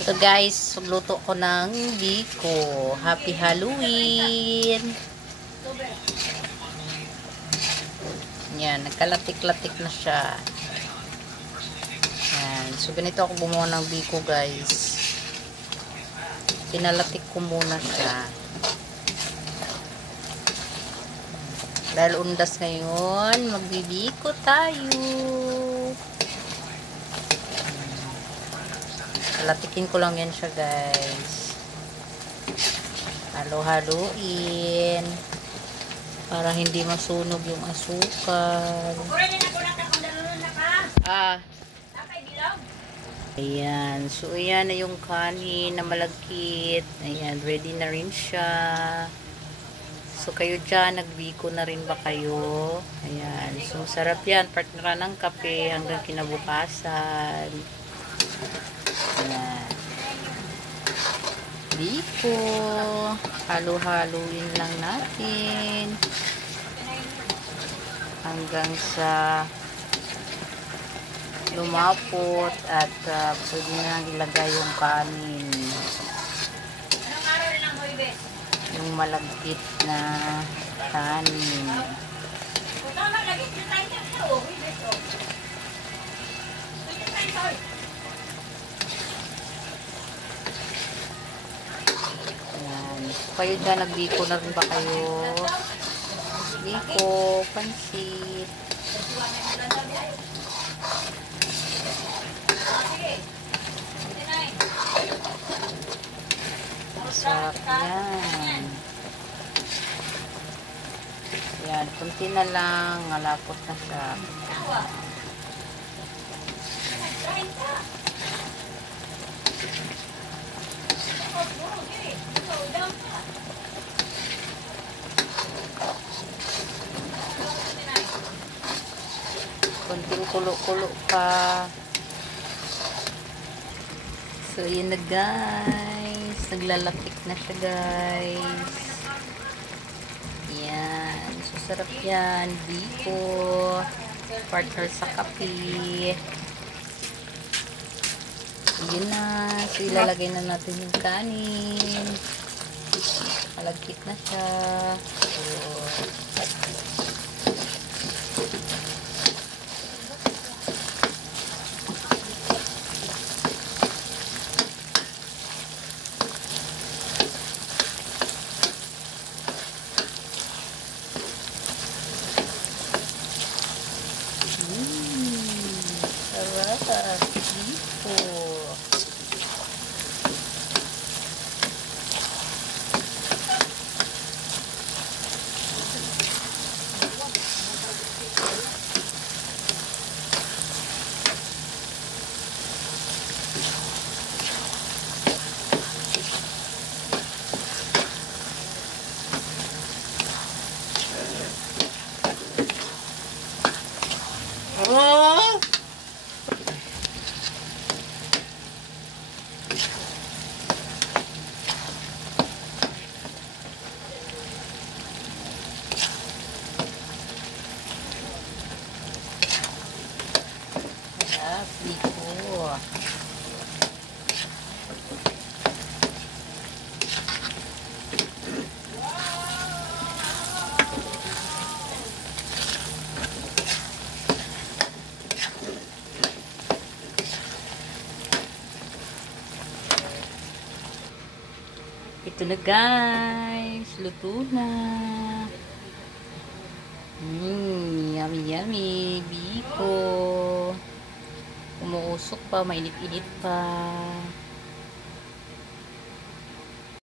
So guys, magluto ko ng biko. Happy Halloween! Yan, nagkalatik-latik na siya. Yan. So ganito ako gumawa ng biko guys. Pinalatik ko muna siya. Dahil undas ngayon, magbibiko tayo. Latikin ko lang yan siya guys. Halo-haluin para hindi masunog yung asukal. Ayan. So ayan na yung kanin na malagkit. Ayan, ready na rin siya. So kayo dyan, nagbiko na rin ba kayo? Ayan. So sarap yan, partner ng kape hanggang kinabukasan. Ayan. Biko. Halo-haluin lang natin. Hanggang sa lumapot at pwede na ilagay yung kanin. Yung malagkit na kanin. Kayo dyan, nagbiko na rin ba kayo? Biko, pansit. Sarap yan. Yan, kunti na lang. Malapot na siya. Kunting kulo-kulo pa. So, yun na guys. Naglalapik na siya guys. Yan. So, sarap yan. Biko. Partner sa kape. So, yun na. So, ilalagay na natin yung kanin. Malagkit na siya. So, sarap. Biko. Oh! Biko. Ito na guys, luto na. Yummy yummy, biko. Umuusok pa, mainit-init pa.